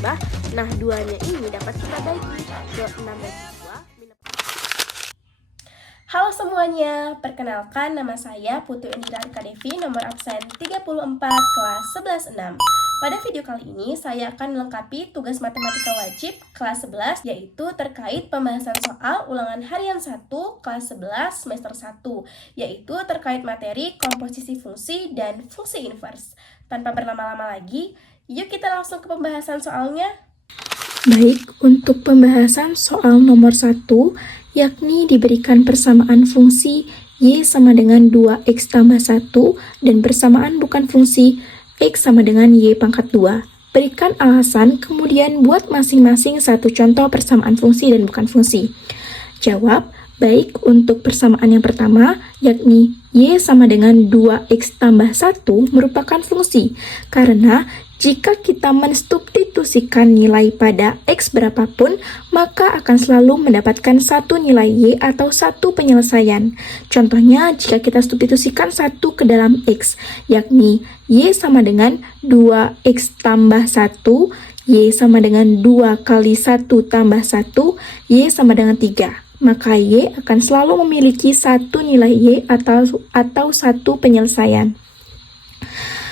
ditambah. Nah, 2-nya ini dapat kita bagi ke 6 bagi 2. Halo semuanya, perkenalkan nama saya Putu Indira Arkadevi, nomor absen 34, kelas 11-6. Pada video kali ini, saya akan melengkapi tugas matematika wajib kelas 11, yaitu terkait pembahasan soal ulangan harian 1, kelas 11, semester 1, yaitu terkait materi komposisi fungsi dan fungsi inverse. Tanpa berlama-lama lagi, yuk kita langsung ke pembahasan soalnya. Baik, untuk pembahasan soal nomor 1, yakni diberikan persamaan fungsi Y sama dengan 2X tambah 1 dan persamaan bukan fungsi X sama dengan Y pangkat 2. Berikan alasan, kemudian buat masing-masing satu contoh persamaan fungsi dan bukan fungsi. Jawab, baik untuk persamaan yang pertama, yakni Y sama dengan 2X tambah 1 merupakan fungsi, karena jika kita mensubstitusikan nilai pada X berapapun, maka akan selalu mendapatkan satu nilai Y atau satu penyelesaian. Contohnya, jika kita substitusikan 1 ke dalam X, yakni Y sama dengan 2X tambah 1, Y sama dengan 2 kali 1 tambah 1, Y sama dengan 3. Maka Y akan selalu memiliki satu nilai Y atau satu penyelesaian.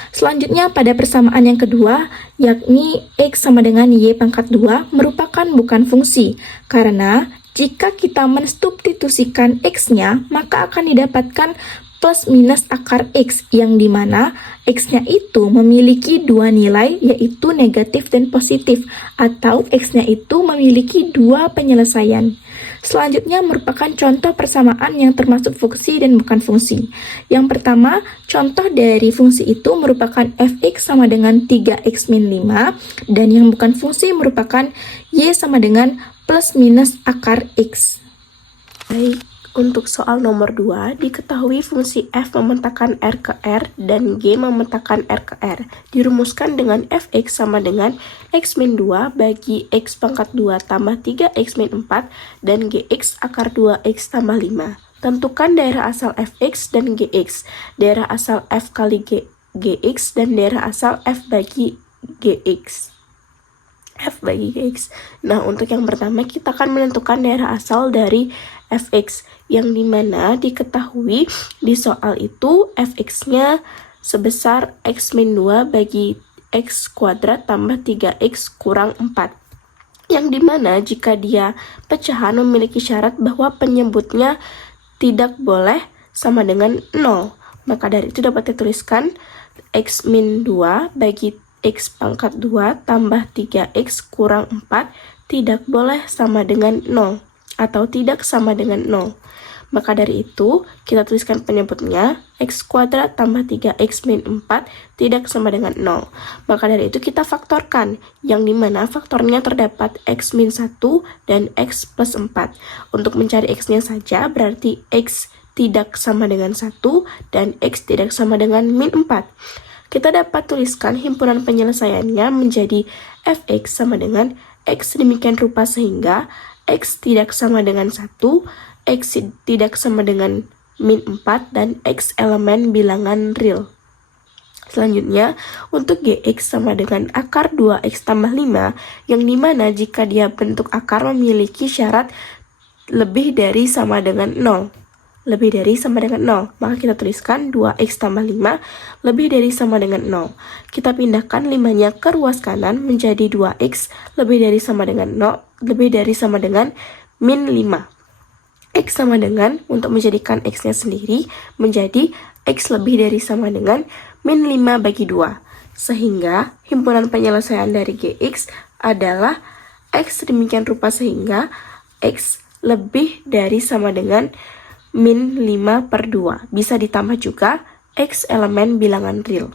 Selanjutnya pada persamaan yang kedua, yakni X sama dengan Y pangkat 2 merupakan bukan fungsi, karena jika kita mensubstitusikan X-nya, maka akan didapatkan plus minus akar X, yang dimana X-nya itu memiliki dua nilai, yaitu negatif dan positif, atau X-nya itu memiliki dua penyelesaian. Selanjutnya merupakan contoh persamaan yang termasuk fungsi dan bukan fungsi. Yang pertama, contoh dari fungsi itu merupakan fx sama dengan 3x min 5, dan yang bukan fungsi merupakan y sama dengan plus minus akar x. Baik, untuk soal nomor 2, diketahui fungsi f memetakan r ke r dan g memetakan r ke r. Dirumuskan dengan fx sama dengan x min 2 bagi x pangkat 2 tambah 3x min 4 dan gx akar 2x tambah 5. Tentukan daerah asal fx dan gx, daerah asal f kali gx, dan daerah asal f bagi gx. Nah, untuk yang pertama kita akan menentukan daerah asal dari fx, yang dimana diketahui di soal itu fx-nya sebesar x min 2 bagi x kuadrat tambah 3x kurang 4. Yang dimana jika dia pecahan memiliki syarat bahwa penyebutnya tidak boleh sama dengan 0. Maka dari itu dapat dituliskan x min 2 bagi x pangkat 2 tambah 3x kurang 4 tidak boleh sama dengan 0 atau tidak sama dengan 0. Maka dari itu, kita tuliskan penyebutnya x kuadrat tambah 3x min 4 tidak sama dengan 0. Maka dari itu kita faktorkan, yang dimana faktornya terdapat x min 1 dan x plus 4. Untuk mencari x-nya saja berarti x tidak sama dengan 1 dan x tidak sama dengan min 4. Kita dapat tuliskan himpunan penyelesaiannya menjadi fx sama dengan x demikian rupa sehingga x tidak sama dengan 1, X tidak sama dengan min 4, dan X elemen bilangan real. Selanjutnya, untuk Gx sama dengan akar 2X tambah 5, yang dimana jika dia bentuk akar memiliki syarat lebih dari sama dengan 0. Lebih dari sama dengan 0, maka kita tuliskan 2X tambah 5 lebih dari sama dengan 0. Kita pindahkan 5-nya ke ruas kanan menjadi 2X lebih dari sama dengan 0, lebih dari sama dengan min 5. X sama dengan, untuk menjadikan X-nya sendiri, menjadi X lebih dari sama dengan min 5 bagi 2. Sehingga himpunan penyelesaian dari Gx adalah X demikian rupa sehingga X lebih dari sama dengan min 5 per 2. Bisa ditambah juga X elemen bilangan real.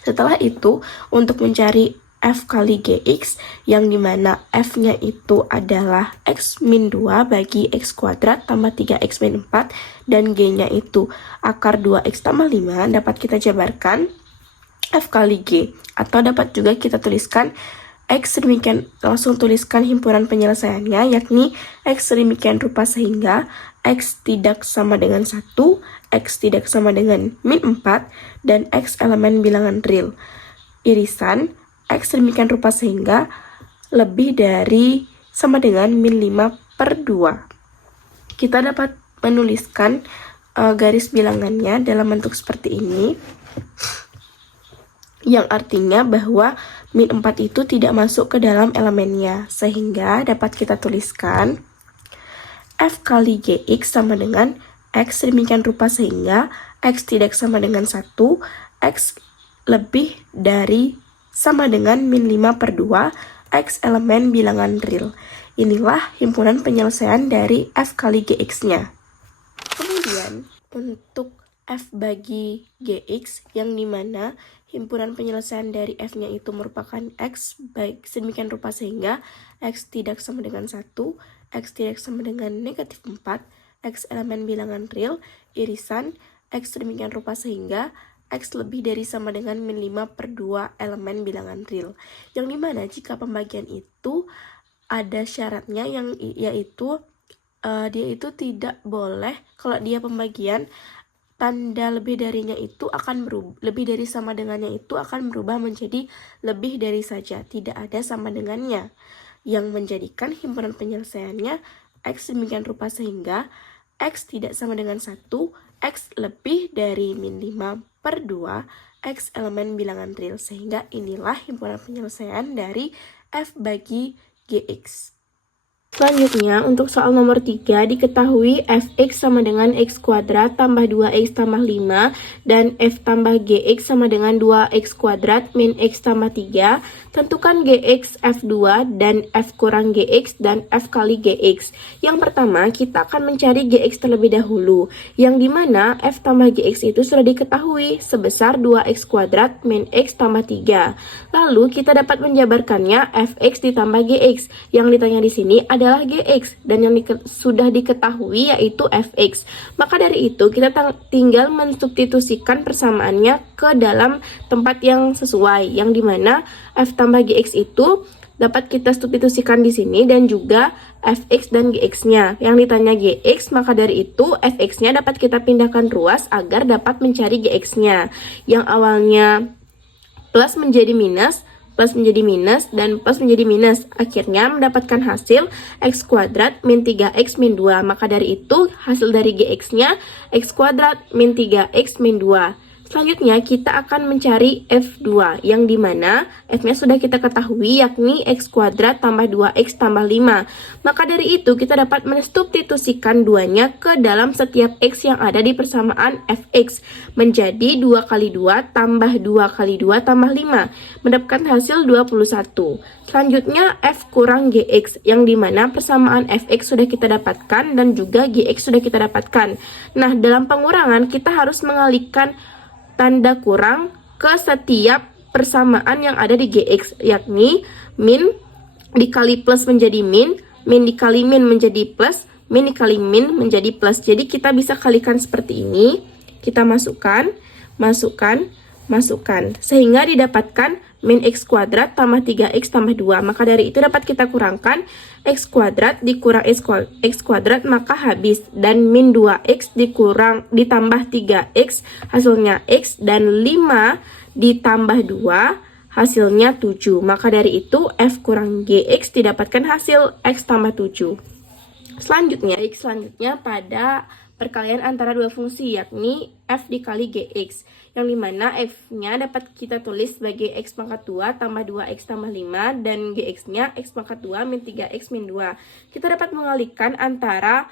Setelah itu, untuk mencari f kali gx, yang dimana f-nya itu adalah x min 2 bagi x kuadrat tambah 3x min 4, dan g-nya itu akar 2x tambah 5, dapat kita jabarkan f kali g, atau dapat juga kita tuliskan x demikian, langsung tuliskan himpunan penyelesaiannya, yakni x demikian rupa sehingga x tidak sama dengan 1, x tidak sama dengan min 4, dan x elemen bilangan real. Irisan X sedemikian rupa sehingga lebih dari sama dengan min 5/2. Kita dapat menuliskan garis bilangannya dalam bentuk seperti ini, yang artinya bahwa min 4 itu tidak masuk ke dalam elemennya, sehingga dapat kita tuliskan F kali GX sama dengan X sedemikian rupa sehingga X tidak sama dengan 1, X lebih dari sama dengan min 5/2, X elemen bilangan real. Inilah himpunan penyelesaian dari F kali GX-nya. Kemudian, untuk F bagi GX, yang dimana himpunan penyelesaian dari F-nya itu merupakan X baik sedemikian rupa sehingga X tidak sama dengan 1, X tidak sama dengan negatif 4, X elemen bilangan real, irisan X sedemikian rupa sehingga X lebih dari sama dengan min 5/2 elemen bilangan real. Yang dimana jika pembagian itu ada syaratnya, yang yaitu dia itu tidak boleh, kalau dia pembagian tanda lebih darinya itu akan berubah, lebih dari sama dengannya itu akan berubah menjadi lebih dari saja, tidak ada sama dengannya, yang menjadikan himpunan penyelesaiannya X demikian rupa sehingga X tidak sama dengan 1, X lebih dari min 5/2, X elemen bilangan real, sehingga inilah himpunan penyelesaian dari F bagi GX. Selanjutnya, untuk soal nomor 3, diketahui fx sama dengan x kuadrat tambah 2x tambah 5 dan f tambah gx sama dengan 2x kuadrat min x tambah 3. Tentukan gx f2 dan f kurang gx dan f kali gx. Yang pertama, kita akan mencari gx terlebih dahulu, yang dimana f tambah gx itu sudah diketahui sebesar 2x kuadrat min x tambah 3. Lalu, kita dapat menjabarkannya fx ditambah gx. Yang ditanya di sini adalah gx, dan yang sudah diketahui yaitu fx. Maka dari itu kita tinggal mensubstitusikan persamaannya ke dalam tempat yang sesuai, yang dimana f tambah gx itu dapat kita substitusikan di sini dan juga fx dan gx-nya. Yang ditanya gx, maka dari itu fx-nya dapat kita pindahkan ruas agar dapat mencari gx-nya. Yang awalnya plus menjadi minus, plus menjadi minus, dan plus menjadi minus. Akhirnya mendapatkan hasil x kuadrat min 3x min 2. Maka dari itu hasil dari gx-nya x kuadrat min 3x min 2. Selanjutnya kita akan mencari f2, yang dimana f-nya sudah kita ketahui yakni x kuadrat tambah 2x tambah 5. Maka dari itu kita dapat mensubstitusikan duanya ke dalam setiap x yang ada di persamaan fx menjadi 2 kali 2 tambah 2 kali 2 tambah 5, mendapatkan hasil 21. Selanjutnya f kurang gx, yang dimana persamaan fx sudah kita dapatkan dan juga gx sudah kita dapatkan. Nah, dalam pengurangan kita harus mengalihkan tanda kurang ke setiap persamaan yang ada di gx, yakni min dikali plus menjadi min dikali min menjadi plus, min dikali min menjadi plus. Jadi kita bisa kalikan seperti ini, kita masukkan, sehingga didapatkan min x kuadrat tambah 3x tambah 2. Maka dari itu dapat kita kurangkan x kuadrat dikurang x kuadrat, maka habis, dan min 2x ditambah 3x hasilnya x, dan 5 ditambah 2 hasilnya 7. Maka dari itu f kurang gx didapatkan hasil x tambah 7. Selanjutnya pada perkalian antara dua fungsi, yakni f dikali gx, yang dimana f-nya dapat kita tulis sebagai x pangkat 2 tambah 2x tambah 5 dan gx-nya x pangkat 2 min 3x min 2. Kita dapat mengalihkan antara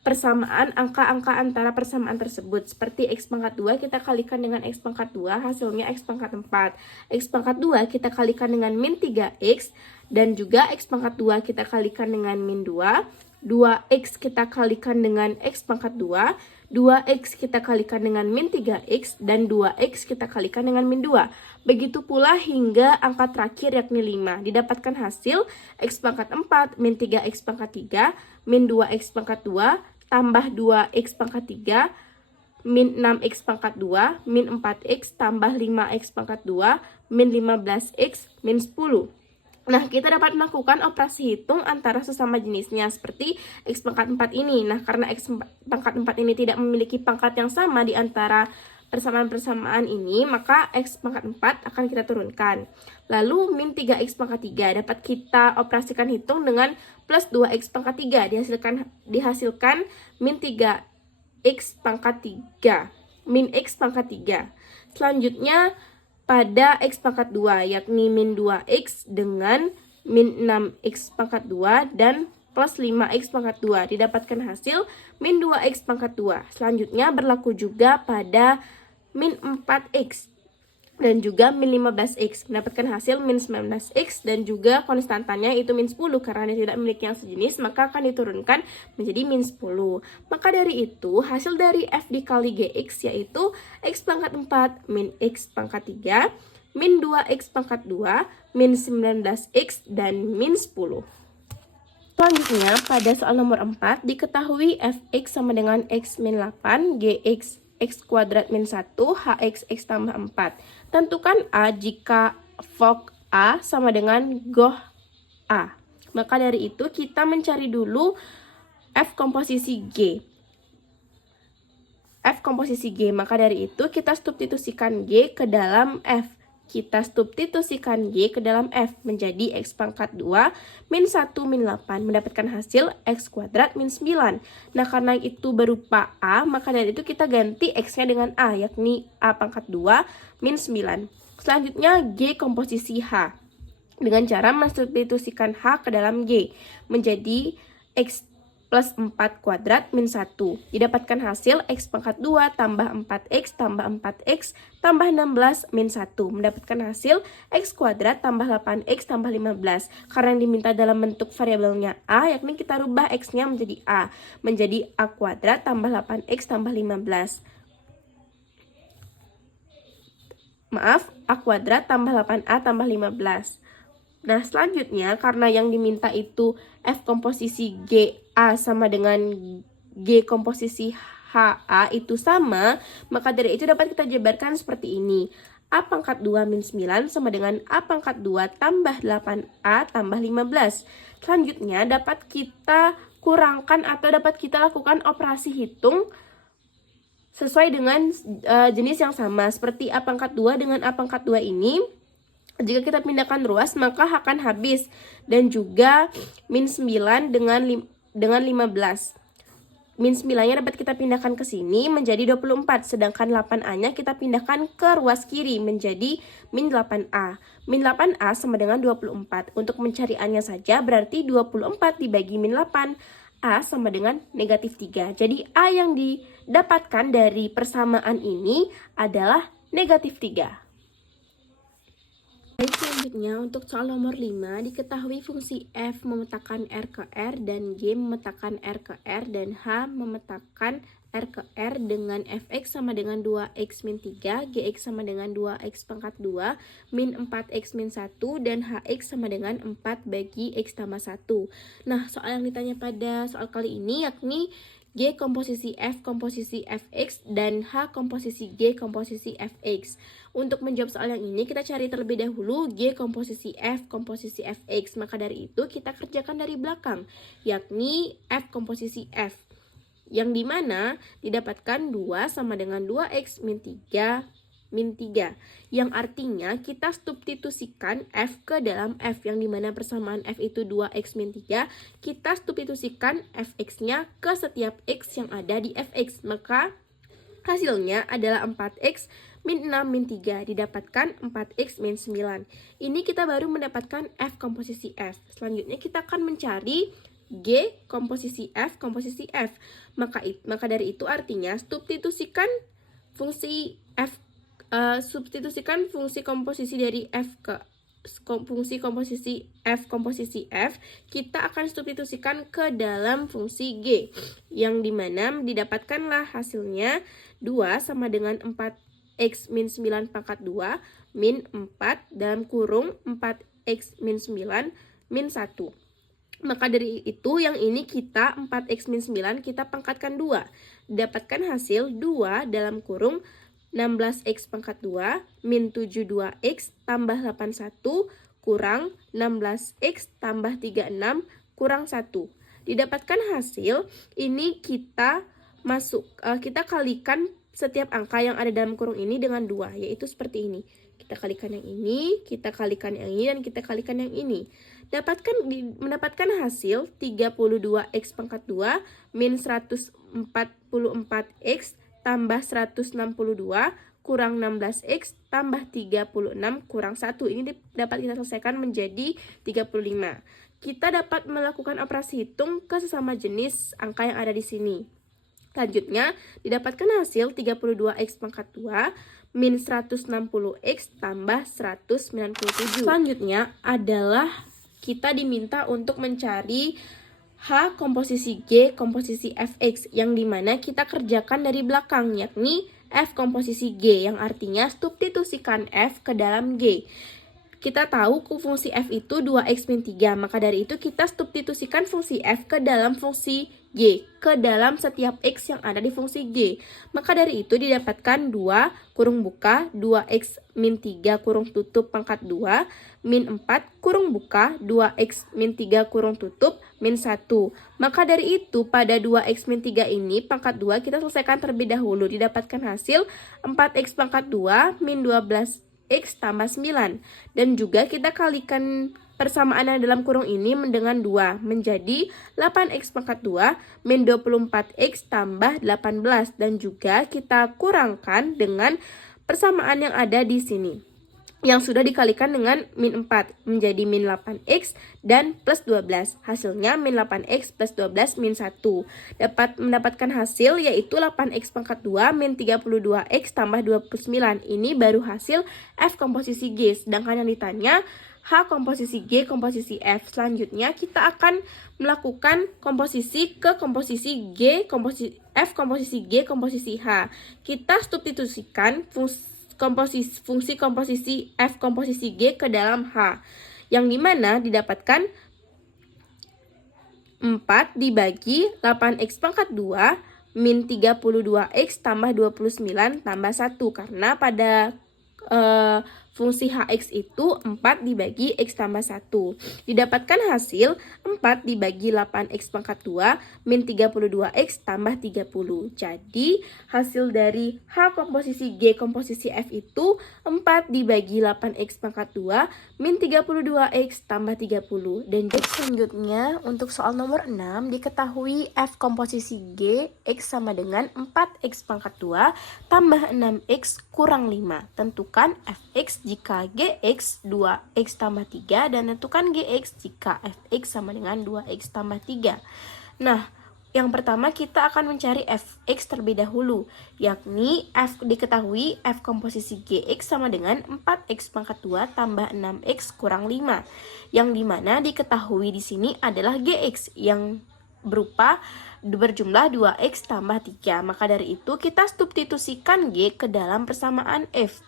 persamaan angka-angka antara persamaan tersebut, seperti x pangkat 2 kita kalikan dengan x pangkat 2 hasilnya x pangkat 4, x pangkat 2 kita kalikan dengan min 3x, dan juga x pangkat 2 kita kalikan dengan min 2, 2x kita kalikan dengan x pangkat 2, 2x kita kalikan dengan min 3x, dan 2x kita kalikan dengan min 2. Begitu pula hingga angka terakhir yakni 5. Didapatkan hasil x pangkat 4 min 3x pangkat 3 min 2x pangkat 2 tambah 2x pangkat 3 min 6x pangkat 2 min 4x tambah 5x pangkat 2 min 15x min 10. Nah, kita dapat melakukan operasi hitung antara sesama jenisnya seperti x pangkat 4 ini. Nah, karena x pangkat 4 ini tidak memiliki pangkat yang sama di antara persamaan-persamaan ini, maka X pangkat 4 akan kita turunkan. Lalu min 3X pangkat 3 dapat kita operasikan hitung dengan plus 2X pangkat 3. Dihasilkan min 3X pangkat 3. Min X pangkat 3. Selanjutnya pada X pangkat 2, yakni min 2X dengan min 6X pangkat 2 dan plus 5X pangkat 2. Didapatkan hasil min 2X pangkat 2. Selanjutnya berlaku juga pada min 4X dan juga min 15X. Mendapatkan hasil min 19X dan juga konstantannya itu min 10. Karena dia tidak memiliki yang sejenis, maka akan diturunkan menjadi min 10. Maka dari itu, hasil dari F dikali GX yaitu X pangkat 4 min X pangkat 3, min 2X pangkat 2, min 19X, dan min 10. Selanjutnya, pada soal nomor 4, diketahui Fx sama dengan X min 8, Gx X kuadrat min 1, Hx X tambah 4. Tentukan A jika Vok A sama dengan Goh A. Maka dari itu, kita mencari dulu F komposisi G. F komposisi G, maka dari itu kita substitusikan G ke dalam F. Kita substitusikan G ke dalam F menjadi X pangkat 2 min 1 min 8. Mendapatkan hasil X kuadrat min 9. Nah, karena itu berupa A, maka dari itu kita ganti X-nya dengan A, yakni A pangkat 2 min 9. Selanjutnya G komposisi H. Dengan cara mensubstitusikan H ke dalam G menjadi X plus 4 kuadrat min 1. Didapatkan hasil X pangkat 2 tambah 4X tambah 4X tambah 16 min 1. Mendapatkan hasil X kuadrat tambah 8X tambah 15. Karena yang diminta dalam bentuk variabelnya A, yakni kita rubah X-nya menjadi A. Menjadi A kuadrat tambah 8X tambah 15. Maaf, A kuadrat tambah 8A tambah 15. Nah, selanjutnya karena yang diminta itu F komposisi GA sama dengan G komposisi HA itu sama, maka dari itu dapat kita jabarkan seperti ini. A pangkat 2 min 9 sama dengan A pangkat 2 tambah 8A tambah 15. Selanjutnya dapat kita kurangkan atau dapat kita lakukan operasi hitung sesuai dengan jenis yang sama. Seperti A pangkat 2 dengan A pangkat 2 ini, jika kita pindahkan ruas maka akan habis. Dan juga min 9 dengan 15. Min 9-nya dapat kita pindahkan ke sini menjadi 24. Sedangkan 8A-nya kita pindahkan ke ruas kiri menjadi min 8A. Min 8A sama dengan 24. Untuk mencari A-nya saja berarti 24 dibagi min 8. A sama dengan negatif 3. Jadi A yang didapatkan dari persamaan ini adalah negatif 3. Baik, selanjutnya untuk soal nomor 5, diketahui fungsi F memetakan R ke R dan G memetakan R ke R dan H memetakan R ke R dengan Fx sama dengan 2x min 3, Gx sama dengan 2x pangkat 2, min 4x min 1, dan Hx sama dengan 4 bagi x tambah 1. Nah, soal yang ditanya pada soal kali ini yakni G komposisi F komposisi Fx dan H komposisi G komposisi Fx. Untuk menjawab soal yang ini kita cari terlebih dahulu G komposisi F komposisi Fx. Maka dari itu kita kerjakan dari belakang, yakni F komposisi F, yang dimana didapatkan 2 sama dengan 2x min 3 min 3, yang artinya kita substitusikan F ke dalam F, yang dimana persamaan F itu 2x min 3, kita substitusikan Fx-nya ke setiap x yang ada di Fx, maka hasilnya adalah 4x min 6 min 3, didapatkan 4x min 9. Ini kita baru mendapatkan F komposisi F. Selanjutnya kita akan mencari G komposisi F komposisi F. Maka dari itu artinya substitusikan fungsi F substitusikan fungsi komposisi dari F ke fungsi komposisi F komposisi F, kita akan substitusikan ke dalam fungsi G, yang dimana didapatkanlah hasilnya 2 sama dengan 4x min 9 pangkat 2 min 4 dalam kurung 4x min 9 min 1. Maka dari itu yang ini kita 4x min 9 kita pangkatkan 2. Dapatkan hasil 2 dalam kurung 16x pangkat 2 min 72x tambah 81 kurang 16x tambah 36 kurang 1. Didapatkan hasil ini kita kalikan setiap angka yang ada dalam kurung ini dengan 2, yaitu seperti ini. Kita kalikan yang ini, kita kalikan yang ini, dan kita kalikan yang ini. Mendapatkan hasil 32x pangkat 2 min 144x tambah 162 kurang 16x tambah 36 kurang 1. Ini dapat kita selesaikan menjadi 35. Kita dapat melakukan operasi hitung ke sesama jenis angka yang ada di sini. Selanjutnya, didapatkan hasil 32x pangkat 2 min 160x tambah 197. Selanjutnya adalah kita diminta untuk mencari H komposisi G komposisi Fx, yang dimana kita kerjakan dari belakang, yakni F komposisi G, yang artinya substitusikan F ke dalam G. Kita tahu fungsi F itu 2x min 3, maka dari itu kita substitusikan fungsi F ke dalam fungsi G, ke dalam setiap X yang ada di fungsi G. Maka dari itu didapatkan 2 kurung buka 2x min 3 kurung tutup pangkat 2 min 4 kurung buka 2x min 3 kurung tutup min 1. Maka dari itu pada 2x min 3 ini pangkat 2 kita selesaikan terlebih dahulu. Didapatkan hasil 4x pangkat 2 min 12x tambah 9. Dan juga kita kalikan persamaan yang dalam kurung ini dengan 2 menjadi 8x pangkat 2 min 24x tambah 18. Dan juga kita kurangkan dengan persamaan yang ada di sini, yang sudah dikalikan dengan min 4 menjadi min 8x dan plus 12. Hasilnya min 8x plus 12 min 1. Dapat mendapatkan hasil yaitu 8x pangkat 2 min 32x tambah 29. Ini baru hasil F komposisi G. Sedangkan yang ditanya H komposisi G komposisi F. Selanjutnya kita akan melakukan komposisi ke komposisi G komposisi F komposisi G komposisi H. Kita substitusikan fungsi komposisi F komposisi G ke dalam H, yang dimana didapatkan 4 dibagi 8x pangkat 2 min 32x tambah 29 tambah 1, karena pada fungsi Hx itu 4 dibagi X tambah 1. Didapatkan hasil 4 dibagi 8X pangkat 2 min 32X tambah 30. Jadi hasil dari H komposisi G komposisi F itu 4 dibagi 8X pangkat 2 min 32X tambah 30. Dan selanjutnya untuk soal nomor 6 diketahui F komposisi G X sama dengan 4X pangkat 2 tambah 6X kurang 5. Tentukan Fx jika Gx 2x tambah 3 dan tentukan Gx jika Fx sama dengan 2x tambah 3. Nah, yang pertama kita akan mencari Fx terlebih dahulu, yakni F diketahui F komposisi Gx sama dengan 4x pangkat 2 tambah 6x kurang 5. Yang dimana diketahui di sini adalah Gx yang berupa berjumlah 2x tambah 3. Maka dari itu kita substitusikan G ke dalam persamaan F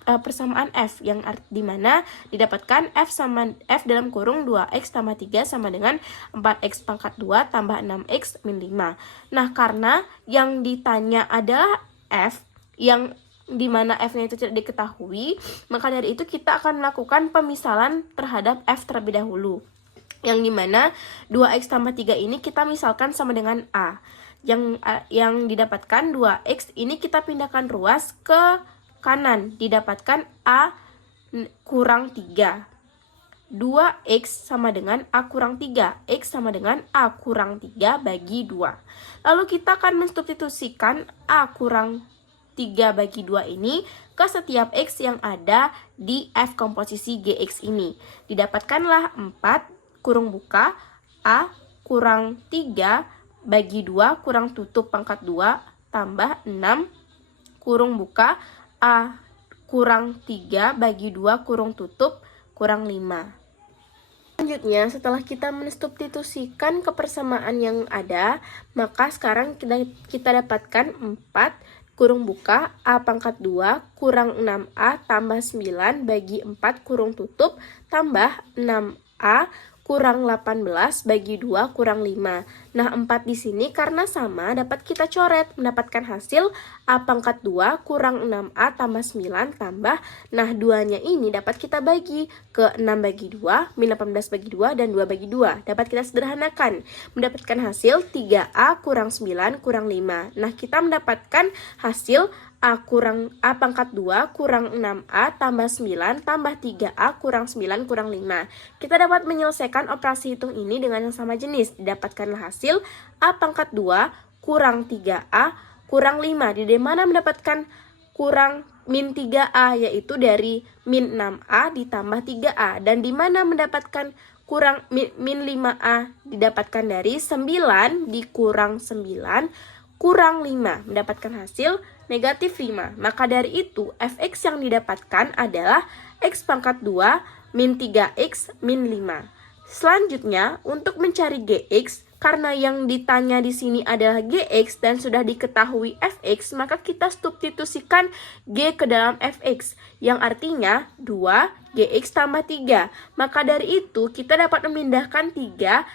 yang dimana didapatkan F dalam kurung 2x tambah 3 sama dengan 4x pangkat 2 tambah 6x min 5. Nah, karena yang ditanya adalah F yang dimana F-nya itu tidak diketahui, maka dari itu kita akan melakukan pemisalan terhadap F terlebih dahulu, yang dimana 2x tambah 3 ini kita misalkan sama dengan A. Yang didapatkan 2x ini kita pindahkan ruas ke kanan, didapatkan A kurang 3. 2x sama dengan A kurang 3. X sama dengan A kurang 3 bagi 2. Lalu kita akan mensubstitusikan A kurang 3 bagi 2 ini ke setiap X yang ada di F komposisi Gx ini. Didapatkanlah 4 kurung buka A kurang 3 bagi 2 kurang tutup pangkat 2 tambah 6 kurung buka A kurang 3 bagi 2 kurung tutup kurang 5. Selanjutnya, setelah kita mensubstitusikan kepersamaan yang ada, maka sekarang kita dapatkan 4 kurung buka A pangkat 2 kurang 6A tambah 9 bagi 4 kurung tutup tambah 6A kurang 18 bagi 2 kurang 5. Nah, 4 di sini karena sama dapat kita coret, mendapatkan hasil A pangkat 2 kurang 6A tambah 9 tambah, nah 2-nya ini dapat kita bagi ke 6 bagi 2, min 18 bagi 2, dan 2 bagi 2. Dapat kita sederhanakan, mendapatkan hasil 3A kurang 9 kurang 5. Nah, kita mendapatkan hasil A pangkat 2 kurang 6A tambah 9 tambah 3A kurang 9 kurang 5. Kita dapat menyelesaikan operasi hitung ini dengan yang sama jenis. Didapatkanlah hasil A pangkat 2 kurang 3A kurang 5. Di mana mendapatkan kurang min 3A, yaitu dari min 6A ditambah 3A. Dan di mana mendapatkan kurang min 5A, didapatkan dari 9 dikurang 9 kurang 5, mendapatkan hasil negatif 5. Maka dari itu, fx yang didapatkan adalah x pangkat 2 min 3x min 5. Selanjutnya, untuk mencari gx, karena yang ditanya di sini adalah gx dan sudah diketahui fx, maka kita substitusikan g ke dalam fx, yang artinya 2 gx tambah 3. Maka dari itu, kita dapat memindahkan 3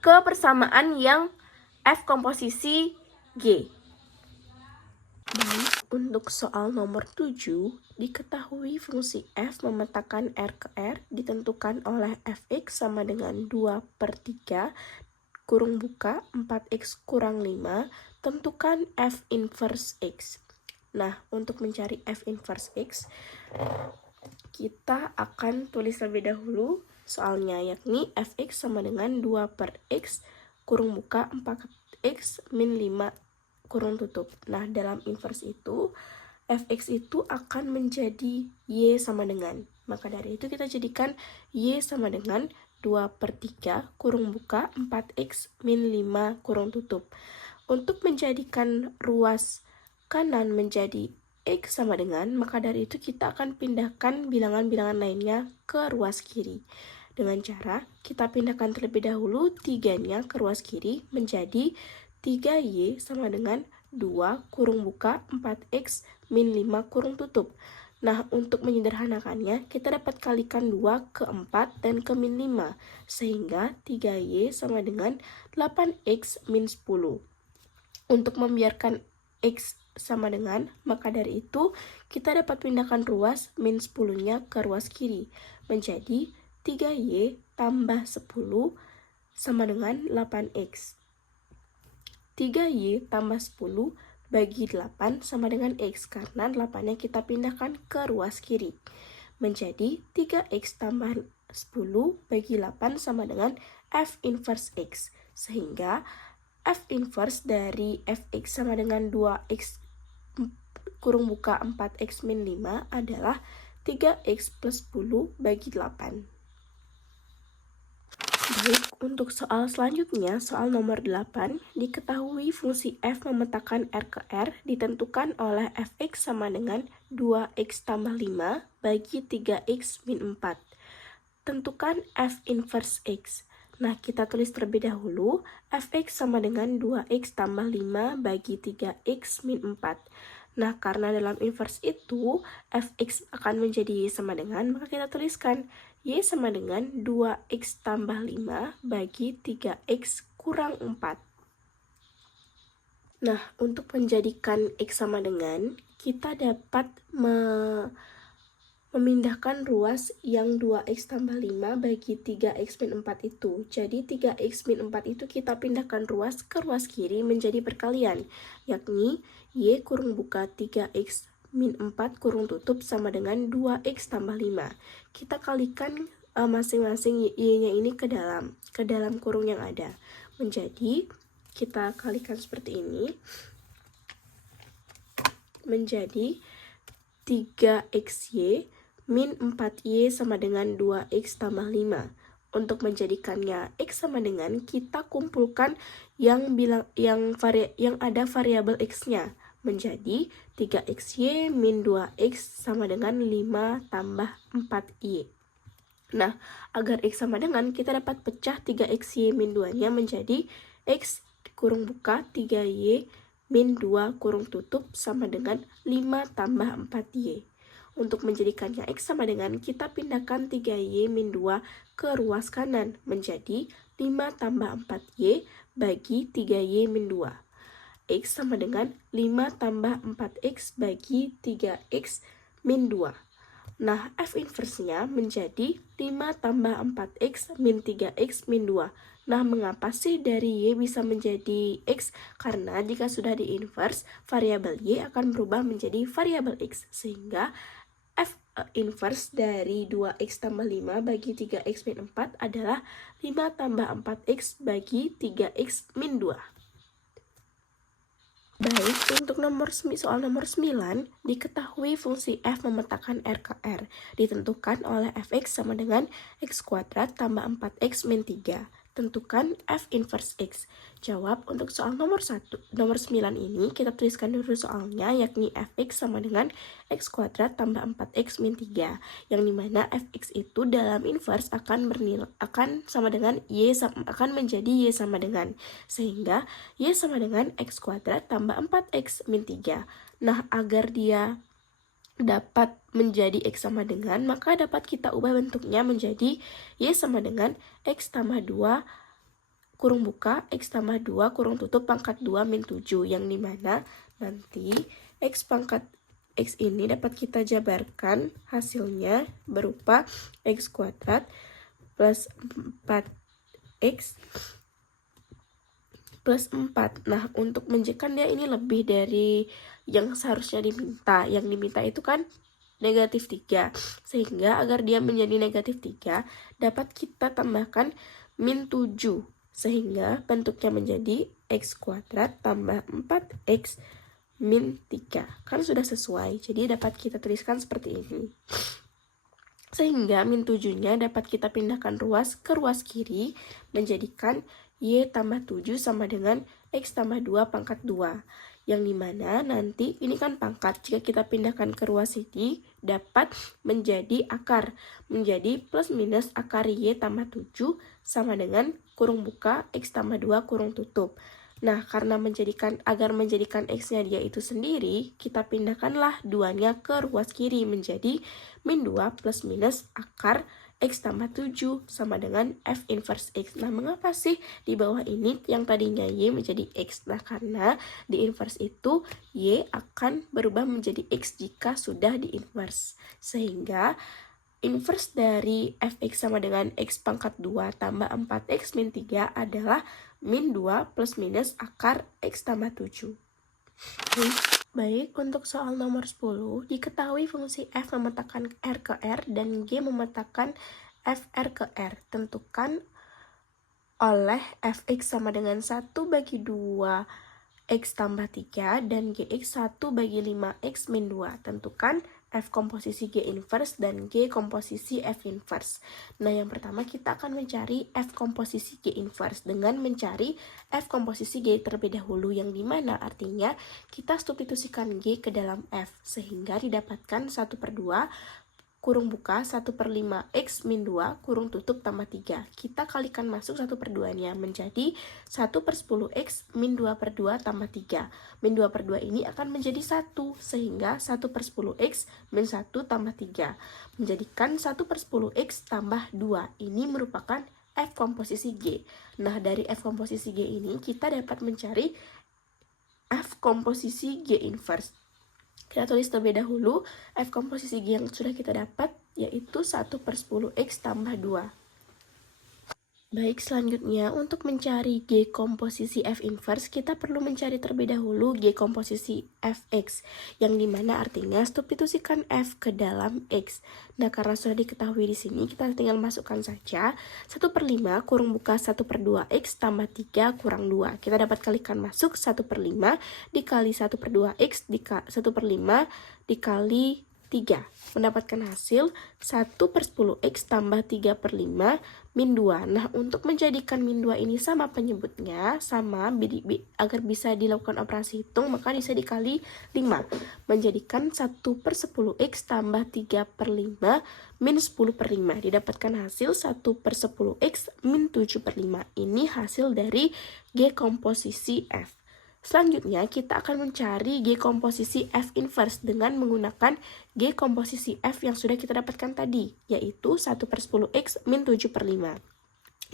ke persamaan yang F komposisi G. Baik, untuk soal nomor 7, diketahui fungsi F memetakan R ke R ditentukan oleh Fx sama dengan 2/3 kurung buka 4x kurang 5, tentukan F inverse X. Nah, untuk mencari F inverse X, kita akan tulis terlebih dahulu soalnya, yakni Fx sama dengan 2/x kurung buka 4x min 5 kurung tutup. Nah, dalam inverse itu, fx itu akan menjadi y sama dengan. Maka dari itu kita jadikan y sama dengan 2/3 kurung buka 4x min 5 kurung tutup. Untuk menjadikan ruas kanan menjadi x sama dengan, maka dari itu kita akan pindahkan bilangan-bilangan lainnya ke ruas kiri. Dengan cara kita pindahkan terlebih dahulu 3-nya ke ruas kiri menjadi 3y sama dengan 2 kurung buka 4x min 5 kurung tutup. Nah, untuk menyederhanakannya, kita dapat kalikan 2 ke 4 dan ke min 5, sehingga 3y sama dengan 8x min 10. Untuk membiarkan x sama dengan, maka dari itu kita dapat pindahkan ruas min 10-nya ke ruas kiri menjadi 3y tambah 10 sama dengan 8x. 3y tambah 10 bagi 8 sama dengan x, karena 8-nya kita pindahkan ke ruas kiri. Menjadi 3x tambah 10 bagi 8 sama dengan f inverse x. Sehingga f inverse dari fx sama dengan 2x kurung buka 4x min 5 adalah 3x plus 10 bagi 8. Baik, untuk soal selanjutnya, soal nomor 8, diketahui fungsi f memetakan R ke R ditentukan oleh fx sama dengan 2x tambah 5 bagi 3x min 4. Tentukan f inverse x. Nah, kita tulis terlebih dahulu, fx sama dengan 2x tambah 5 bagi 3x min 4. Nah, karena dalam inverse itu, fx akan menjadi y sama dengan, maka kita tuliskan y sama dengan 2x tambah 5 bagi 3x kurang 4. Nah, untuk menjadikan x sama dengan, kita dapat memindahkan ruas yang 2x tambah 5 bagi 3x min 4 itu. Jadi 3x min 4 itu kita pindahkan ruas ke ruas kiri menjadi perkalian, yakni y kurung buka 3x min 4 kurung tutup sama dengan 2x tambah 5. Kita kalikan masing-masing y-nya ini ke dalam kurung yang ada. Menjadi, kita kalikan seperti ini. Menjadi 3xy min 4y sama dengan 2x tambah 5. Untuk menjadikannya x sama dengan, kita kumpulkan yang ada variabel x-nya. Menjadi 3xy min 2x sama dengan 5 tambah 4y. Nah, agar x sama dengan, kita dapat pecah 3xy min 2-nya menjadi x kurung buka 3y min 2 kurung tutup sama dengan 5 tambah 4y. Untuk menjadikannya x sama dengan, kita pindahkan 3y min 2 ke ruas kanan menjadi 5 tambah 4y bagi 3y min 2. X sama dengan 5 tambah 4x bagi 3x min 2. Nah, F inverse-nya menjadi 5 tambah 4X min 3X min 2. Nah, mengapa sih dari Y bisa menjadi X? Karena jika sudah di-inverse, variabel Y akan berubah menjadi variabel X. Sehingga F inverse dari 2X tambah 5 bagi 3X min 4 adalah 5 tambah 4X bagi 3X min 2. Baik, untuk soal nomor 9, diketahui fungsi f memetakan R ke R ditentukan oleh fx sama dengan x kuadrat tambah 4x min 3. Tentukan f inverse x. Jawab untuk soal nomor 9 ini kita tuliskan dulu soalnya, yakni fx sama dengan x kuadrat tambah 4x min 3. Yang dimana fx itu dalam inverse akan sama dengan akan menjadi y sama dengan. Sehingga y sama dengan x kuadrat tambah 4x min 3. Nah, agar dia dapat menjadi x sama dengan, maka dapat kita ubah bentuknya menjadi y sama dengan x tambah 2 kurung buka x tambah 2 kurung tutup pangkat 2 min 7, yang dimana nanti x pangkat x ini dapat kita jabarkan hasilnya berupa x kuadrat plus 4x plus 4. Nah, untuk menjadikan dia ini lebih dari yang seharusnya diminta. Yang diminta itu kan negatif 3. Sehingga agar dia menjadi negatif 3, dapat kita tambahkan min 7. Sehingga bentuknya menjadi x kuadrat tambah 4x min 3. Kan sudah sesuai, jadi dapat kita tuliskan seperti ini. Sehingga min 7-nya dapat kita pindahkan ruas ke ruas kiri, menjadikan y tambah 7 sama dengan x tambah 2 pangkat 2. Yang dimana nanti ini kan pangkat, jika kita pindahkan ke ruas ini dapat menjadi akar, menjadi plus minus akar y tambah 7 sama dengan kurung buka x tambah 2 kurung tutup. Nah, karena agar menjadikan x-nya dia itu sendiri, kita pindahkanlah 2-nya ke ruas kiri menjadi min 2 plus minus akar x tambah 7 sama dengan f inverse x. Nah, mengapa sih di bawah ini yang tadinya y menjadi x? Nah, karena di inverse itu y akan berubah menjadi x jika sudah di inverse. Sehingga inverse dari fx sama dengan x pangkat 2 tambah 4x min 3 adalah min 2 plus minus akar x tambah 7. Baik, untuk soal nomor 10, diketahui fungsi f memetakan R ke R dan G memetakan fr ke R. Tentukan oleh fx sama dengan 1 bagi 2 x tambah 3 dan gx 1 bagi 5x min 2. Tentukan f komposisi G inverse dan G komposisi F inverse. Nah, yang pertama kita akan mencari f komposisi G inverse dengan mencari f komposisi G terlebih dahulu, yang dimana artinya kita substitusikan G ke dalam f sehingga didapatkan 1/2 kurung buka 1/5x min 2 kurung tutup tambah 3. Kita kalikan masuk 1/2-nya menjadi 1/10x min 2/2 tambah 3. Min 2/2 ini akan menjadi 1, sehingga 1/10x min 1 tambah 3. Menjadikan 1/10x tambah 2. Ini merupakan f komposisi G. Nah, dari f komposisi G ini kita dapat mencari f komposisi G inverse. Kita tulis terlebih dahulu f komposisi G yang sudah kita dapat, yaitu 1/10x tambah 2. Baik, selanjutnya untuk mencari G komposisi F inverse, kita perlu mencari terlebih dahulu G komposisi Fx, yang dimana artinya substitusikan F ke dalam X. Nah, karena sudah diketahui di sini, kita tinggal masukkan saja 1/5 kurung buka 1/2x tambah 3 kurang 2. Kita dapat kalikan masuk 1/5 dikali 1/2x 1/5 dikali 3. Mendapatkan hasil 1/10x tambah 3/5 min 2. Nah, untuk menjadikan min 2 ini sama penyebutnya, sama agar bisa dilakukan operasi hitung, maka bisa dikali 5. Menjadikan 1/10x tambah 3/5 min 10/5. Didapatkan hasil 1/10x min 7/5. Ini hasil dari G komposisi F. Selanjutnya, kita akan mencari G komposisi F inverse dengan menggunakan G komposisi F yang sudah kita dapatkan tadi, yaitu 1/10x min 7/5.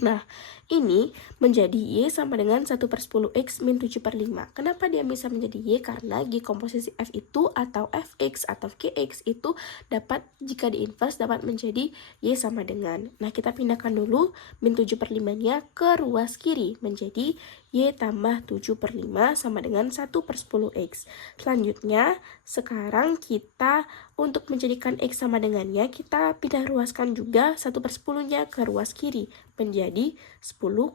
Nah, ini menjadi Y sama dengan 1/10X min 7/5. Kenapa dia bisa menjadi Y? Karena G komposisi F itu atau Fx atau Gx itu dapat, jika diinvers, dapat menjadi Y sama dengan. Nah, kita pindahkan dulu min 7/5-nya ke ruas kiri, menjadi Y tambah 7/5 sama dengan 1/10X. Selanjutnya, sekarang kita untuk menjadikan X sama dengannya, kita pindah ruaskan juga 1/10-nya ke ruas kiri, menjadi 10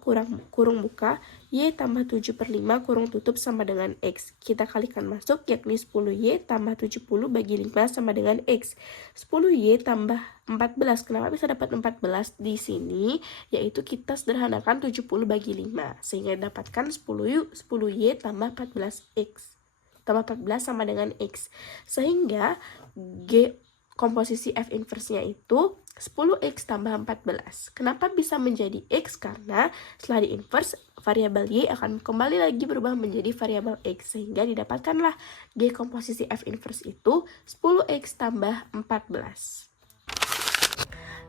kurung buka Y tambah 7/5 kurung tutup sama dengan X. Kita kalikan masuk, yakni 10Y tambah 70 bagi 5 sama dengan X. 10Y tambah 14. Kenapa bisa dapat 14 di sini? Yaitu kita sederhanakan 70 bagi 5. Sehingga dapatkan 10Y tambah 14X. Tambah 14 sama dengan X. Sehingga G komposisi F inversnya itu 10X tambah 14. Kenapa bisa menjadi X? Karena setelah di-inverse, variabel Y akan kembali lagi berubah menjadi variabel X. Sehingga didapatkanlah G komposisi F inverse itu 10X tambah 14.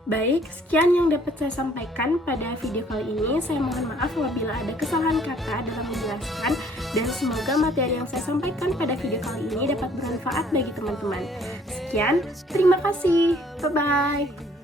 Baik, sekian yang dapat saya sampaikan pada video kali ini. Saya mohon maaf apabila ada kesalahan kata dalam menjelaskan, dan semoga materi yang saya sampaikan pada video kali ini dapat bermanfaat bagi teman-teman. Sekian, terima kasih. Bye-bye.